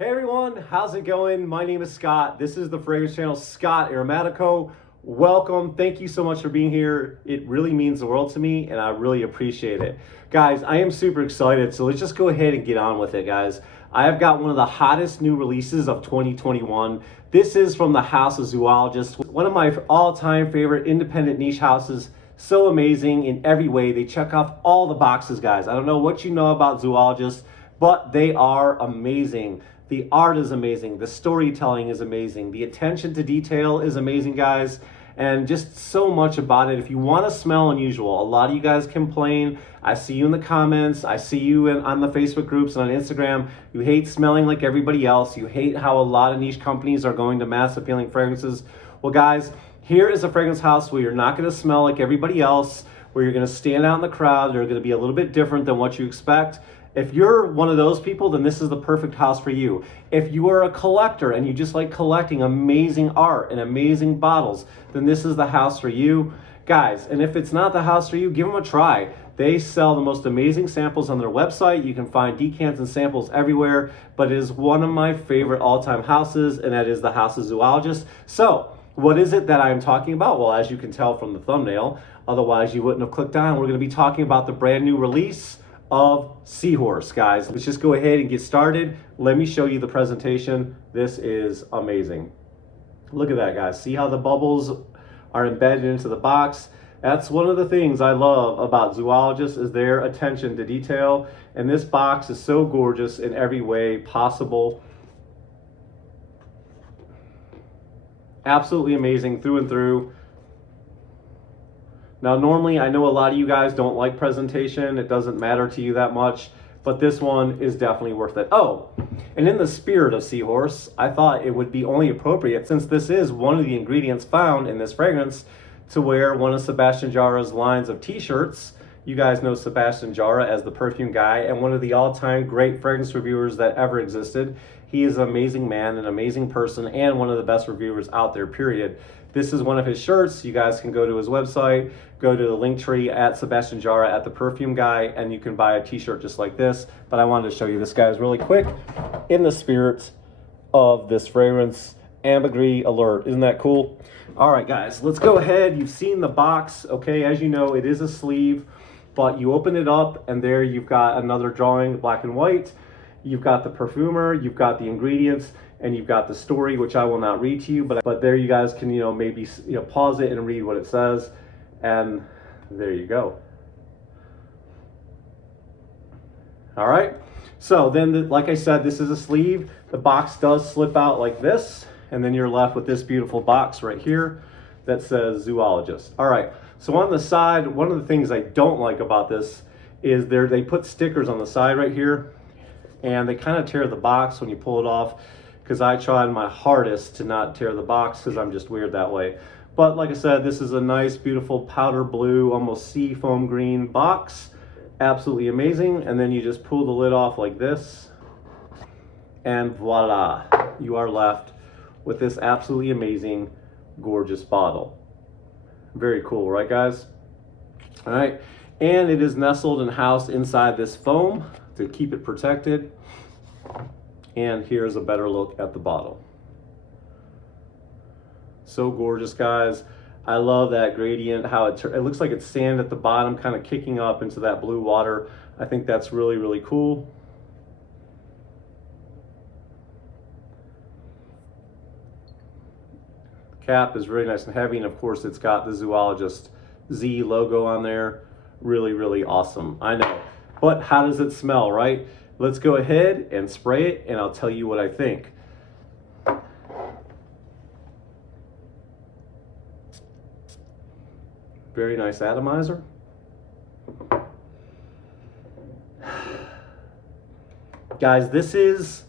Hey everyone, how's it going? My name is Scott. This is the fragrance channel, Scott Aromatico. Welcome. Thank you so much for being here. It really means the world to me and I really appreciate it. Guys, I am super excited, so let's just go ahead and get on with it, guys. I have got one of the hottest new releases of 2021. This is from the house of Zoologist, one of my all-time favorite independent niche houses. So amazing in every way. They check off all the boxes, guys. I don't know what you know about Zoologist, but they are amazing. The art is amazing. The storytelling is amazing. The attention to detail is amazing, guys. And just so much about it. If you want to smell unusual, a lot of you guys complain. I see you in the comments. I see you on the Facebook groups and on Instagram. You hate smelling like everybody else. You hate how a lot of niche companies are going to mass appealing fragrances. Well, guys, here is a fragrance house where you're not going to smell like everybody else, where you're going to stand out in the crowd. They're going to be a little bit different than what you expect. If you're one of those people, then this is the perfect house for you. If you are a collector and you just like collecting amazing art and amazing bottles, then this is the house for you. Guys, and if it's not the house for you, give them a try. They sell the most amazing samples on their website. You can find decants and samples everywhere, but it is one of my favorite all-time houses, and that is the House of Zoologist. So, what is it that I'm talking about? Well, as you can tell from the thumbnail, otherwise you wouldn't have clicked on, we're going to be talking about the brand new release of Seahorse, guys. Let's just go ahead and get started. Let me show you the presentation. This is amazing. Look at that, guys. See how the bubbles are embedded into the box? That's one of the things I love about Zoologist is their attention to detail. And this box is so gorgeous in every way possible. Absolutely amazing through and through. Now, normally, I know a lot of you guys don't like presentation. It doesn't matter to you that much, but this one is definitely worth it. Oh, and in the spirit of Seahorse, I thought it would be only appropriate, since this is one of the ingredients found in this fragrance, to wear one of Sebastian Jara's lines of t-shirts. You guys know Sebastian Jara as the Perfume Guy and one of the all-time great fragrance reviewers that ever existed. He is an amazing man, an amazing person, and one of the best reviewers out there, period. This is one of his shirts. You guys can go to his website, go to the link tree at Sebastian Jara at the Perfume Guy, and you can buy a t-shirt just like this. But I wanted to show you this, guys, really quick in the spirit of this fragrance. Ambergris alert. Isn't that cool? All right, guys, let's go ahead. You've seen the box, okay? As you know, it is a sleeve, but you open it up, and there you've got another drawing, black and white. You've got the perfumer, you've got the ingredients, and you've got the story, which I will not read to you, but there you guys can, maybe, pause it and read what it says. And there you go. All right. So then, like I said, this is a sleeve. The box does slip out like this, and then you're left with this beautiful box right here that says Zoologist. All right. So on the side, one of the things I don't like about this is they put stickers on the side right here, and they kind of tear the box when you pull it off, because I tried my hardest to not tear the box because I'm just weird that way. But like I said, this is a nice, beautiful powder blue, almost sea foam green box. Absolutely amazing. And then you just pull the lid off like this, and voila, you are left with this absolutely amazing, gorgeous bottle. Very cool, right, guys? All right, and it is nestled and housed inside this foam to keep it protected. And here's a better look at the bottle. So gorgeous, guys. I love that gradient, how it looks like it's sand at the bottom, kind of kicking up into that blue water. I think that's really, really cool. Cap is really nice and heavy, and of course it's got the Zoologist Z logo on there. Really, really awesome. I know. But how does it smell, right? Let's go ahead and spray it, and I'll tell you what I think. Very nice atomizer. Guys, this is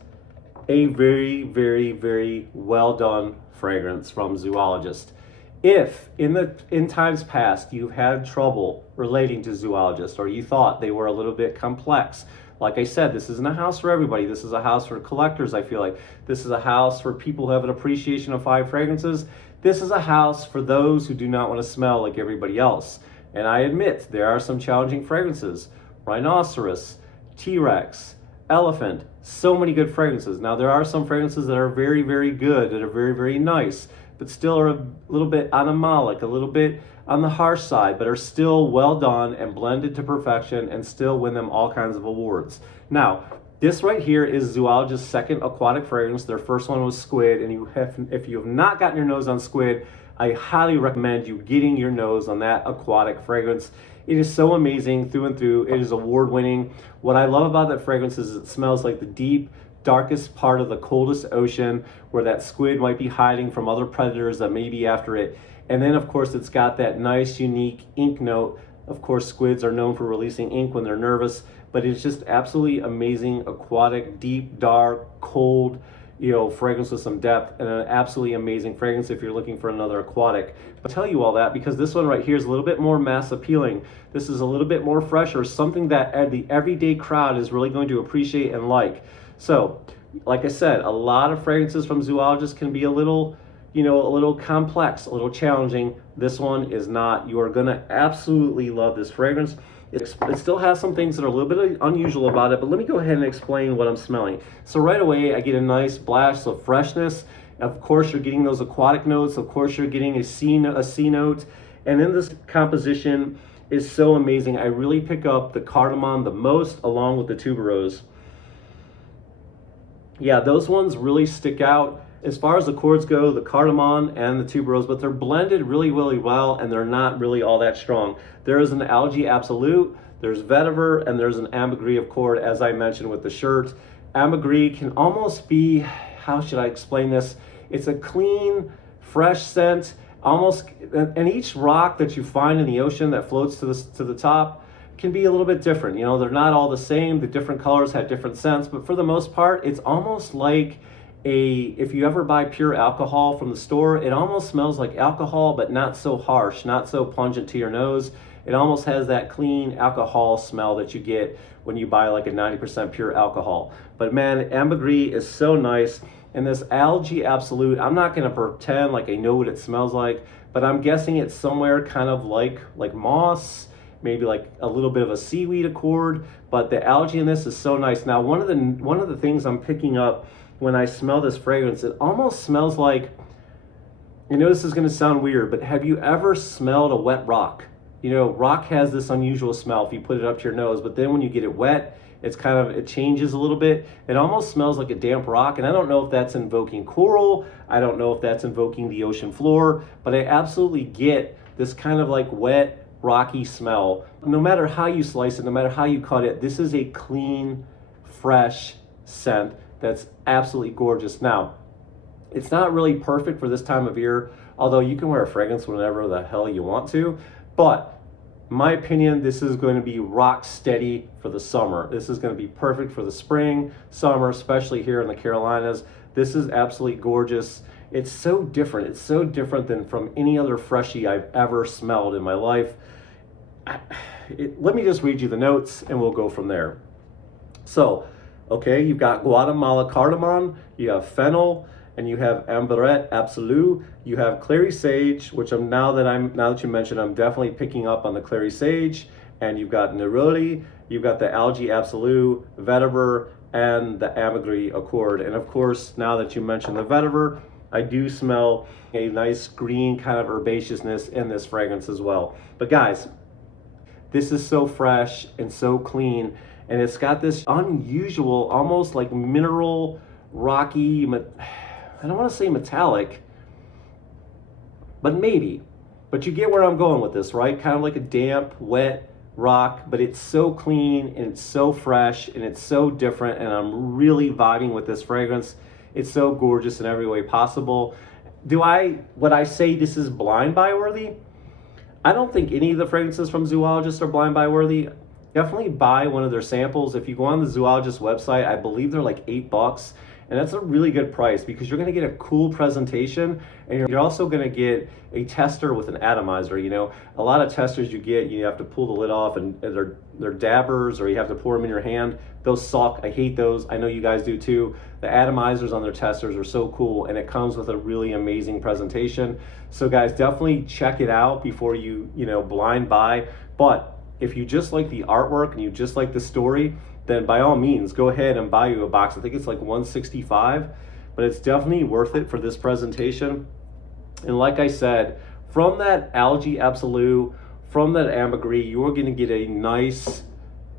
a very, very, very well done fragrance from Zoologist. If in times past you've had trouble relating to Zoologist, or you thought they were a little bit complex, like I said, this isn't a house for everybody. This is a house for collectors, I feel like. This is a house for people who have an appreciation of fine fragrances. This is a house for those who do not want to smell like everybody else. And I admit, there are some challenging fragrances. Rhinoceros, T-Rex, Elephant, so many good fragrances. Now there are some fragrances that are very, very good, that are very, very nice, but still are a little bit animalic, a little bit on the harsh side, but are still well done and blended to perfection and still win them all kinds of awards. Now, this right here is Zoologist's second aquatic fragrance. Their first one was Squid, and if you have not gotten your nose on Squid, I highly recommend you getting your nose on that aquatic fragrance. It is so amazing through and through. It is award-winning. What I love about that fragrance is it smells like the deep, darkest part of the coldest ocean where that squid might be hiding from other predators that may be after it. And then, of course, it's got that nice, unique ink note. Of course, squids are known for releasing ink when they're nervous, but it's just absolutely amazing, aquatic, deep, dark, cold, fragrance with some depth, and an absolutely amazing fragrance if you're looking for another aquatic. I'll tell you all that because this one right here is a little bit more mass appealing. This is a little bit more fresher, something that the everyday crowd is really going to appreciate and like. So, like I said, a lot of fragrances from Zoologist can be a little complex, a little challenging. This one is not. You are gonna absolutely love this fragrance. It still has some things that are a little bit unusual about it, but let me go ahead and explain what I'm smelling. So right away, I get a nice blast of freshness. Of course, you're getting those aquatic notes. Of course, you're getting a C note. And then this composition is so amazing. I really pick up the cardamom the most, along with the tuberose. Yeah, those ones really stick out. As far as the chords go, the cardamom and the tuberose, but they're blended really, really well, and they're not really all that strong. There is an Algae Absolute, there's vetiver, and there's an ambergris of chord, as I mentioned with the shirt. Ambergris can almost be, how should I explain this? It's a clean, fresh scent, almost, and each rock that you find in the ocean that floats to the top can be a little bit different. They're not all the same. The different colors have different scents, but for the most part, it's almost like if you ever buy pure alcohol from the store, it almost smells like alcohol, but not so harsh, not so pungent to your nose. It almost has that clean alcohol smell that you get when you buy like a 90% pure alcohol. But man, ambergris is so nice. And this Algae Absolute, I'm not gonna pretend like I know what it smells like, but I'm guessing it's somewhere kind of like moss, maybe like a little bit of a seaweed accord, but the algae in this is so nice. Now, one of the things I'm picking up when I smell this fragrance, it almost smells like, this is gonna sound weird, but have you ever smelled a wet rock? Rock has this unusual smell if you put it up to your nose, but then when you get it wet, it changes a little bit. It almost smells like a damp rock, and I don't know if that's invoking coral, I don't know if that's invoking the ocean floor, but I absolutely get this kind of like wet, rocky smell. No matter how you slice it, no matter how you cut it, this is a clean, fresh scent that's absolutely gorgeous. Now, it's not really perfect for this time of year, although you can wear a fragrance whenever the hell you want to, but in my opinion, this is going to be rock steady for the summer. This is going to be perfect for the spring, summer, especially here in the Carolinas. This is absolutely gorgeous. It's so different. It's so different than from any other freshie I've ever smelled in my life. Let me just read you the notes and we'll go from there. So, okay, you've got Guatemala cardamom, you have fennel, and you have Amberette Absolute, you have clary sage, which now that you mentioned, I'm definitely picking up on the clary sage, and you've got neroli, you've got the Algae Absolute, vetiver, and the ambergris accord. And of course, now that you mentioned the vetiver, I do smell a nice green kind of herbaceousness in this fragrance as well. But guys, this is so fresh and so clean, and it's got this unusual, almost like mineral, rocky, I don't want to say metallic, but maybe. But you get where I'm going with this, right? Kind of like a damp, wet rock, but it's so clean and it's so fresh and it's so different, and I'm really vibing with this fragrance. It's so gorgeous in every way possible. Would I say this is blind buy worthy? I don't think any of the fragrances from Zoologist are blind buy worthy. Definitely buy one of their samples. If you go on the Zoologist website, I believe they're like $8. And that's a really good price because you're gonna get a cool presentation, and you're also gonna get a tester with an atomizer. A lot of testers you have to pull the lid off, and they're dabbers, or you have to pour them in your hand. Those suck, I hate those. I know you guys do too. The atomizers on their testers are so cool, and it comes with a really amazing presentation. So guys, definitely check it out before you blind buy. But if you just like the artwork and you just like the story, then by all means, go ahead and buy you a box. I think it's like $165, but it's definitely worth it for this presentation. And like I said, from that Algae Absolute, from that ambergris, you're gonna get a nice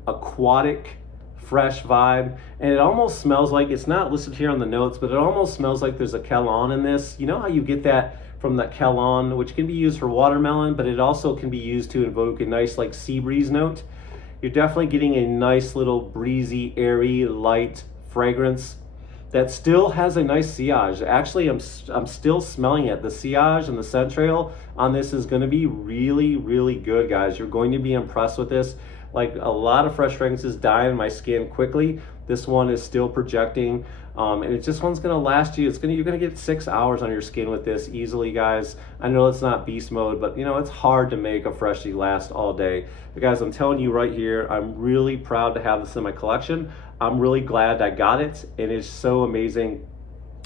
aquatic, fresh vibe. And it almost smells like, it's not listed here on the notes, but it almost smells like there's a Cologne in this. You know how you get that from that Cologne, which can be used for watermelon, but it also can be used to invoke a nice like sea breeze note. You're definitely getting a nice little breezy, airy, light fragrance that still has a nice sillage. Actually, I'm still smelling it. The sillage and the scent trail on this is gonna be really, really good, guys. You're going to be impressed with this. Like a lot of fresh fragrances die in my skin quickly. This one is still projecting, and this one's gonna last you. You're gonna get 6 hours on your skin with this easily, guys. I know it's not beast mode, but you know, it's hard to make a freshie last all day. But guys, I'm telling you right here, I'm really proud to have this in my collection. I'm really glad I got it. It is so amazing.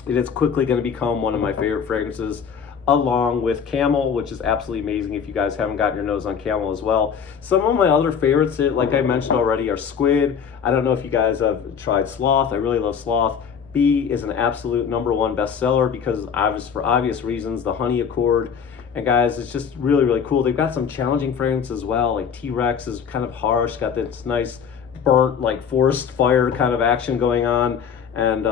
It is quickly gonna become one of my favorite fragrances, along with Camel, which is absolutely amazing if you guys haven't gotten your nose on Camel as well. Some of my other favorites, like I mentioned already, are Squid. I don't know if you guys have tried Sloth. I really love Sloth. Bee is an absolute #1 bestseller because for obvious reasons, the Honey Accord. And guys, it's just really, really cool. They've got some challenging fragrances as well, like T-Rex is kind of harsh, got this nice burnt, like forest fire kind of action going on. And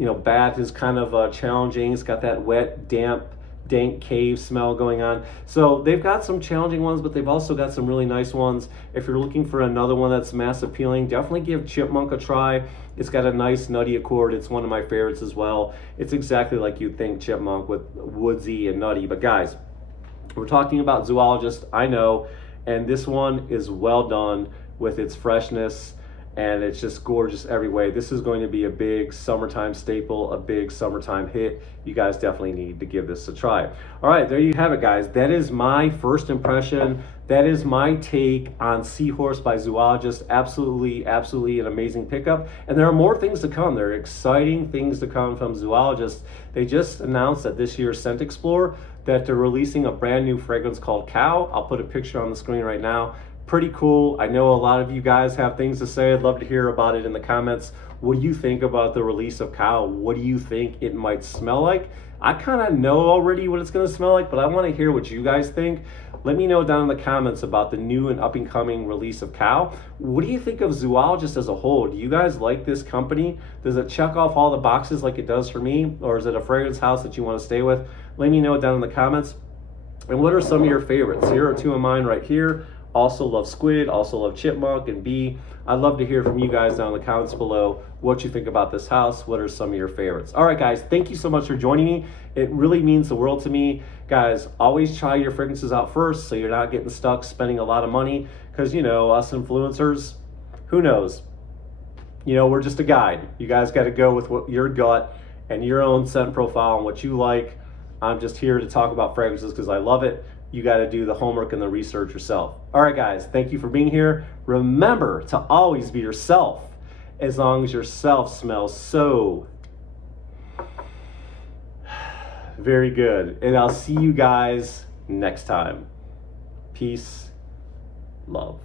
you know, Bat is kind of challenging. It's got that wet, dank cave smell going on. So they've got some challenging ones, but they've also got some really nice ones. If you're looking for another one that's mass appealing, definitely give Chipmunk a try. It's got a nice nutty accord. It's one of my favorites as well. It's exactly like you'd think Chipmunk, with woodsy and nutty. But guys, we're talking about Zoologist, I know, and this one is well done with its freshness, and it's just gorgeous every way. This is going to be a big summertime staple, a big summertime hit. You guys definitely need to give this a try. All right, there you have it, guys. That is my first impression. That is my take on Seahorse by Zoologist. Absolutely, absolutely an amazing pickup. And there are more things to come. There are exciting things to come from Zoologist. They just announced at this year's Scent Explorer that they're releasing a brand new fragrance called Cow. I'll put a picture on the screen right now. Pretty cool. I know a lot of you guys have things to say. I'd love to hear about it in the comments. What do you think about the release of Cow? What do you think it might smell like? I kind of know already what it's going to smell like, but I want to hear what you guys think. Let me know down in the comments about the new and up and coming release of Cow. What do you think of Zoologist as a whole? Do you guys like this company? Does it check off all the boxes like it does for me? Or is it a fragrance house that you want to stay with? Let me know down in the comments. And what are some of your favorites? Here are two of mine right here. Also love Squid, also love Chipmunk and Bee. I'd love to hear from you guys down in the comments below what you think about this house. What are some of your favorites? All right, guys, thank you so much for joining me. It really means the world to me. Guys, always try your fragrances out first so you're not getting stuck spending a lot of money, because, you know, us influencers, who knows? You know, we're just a guide. You guys got to go with what your gut and your own scent profile and what you like. I'm just here to talk about fragrances because I love it. You got to do the homework and the research yourself. All right, guys, thank you for being here. Remember to always be yourself, as long as yourself smells so very good. And I'll see you guys next time. Peace, love.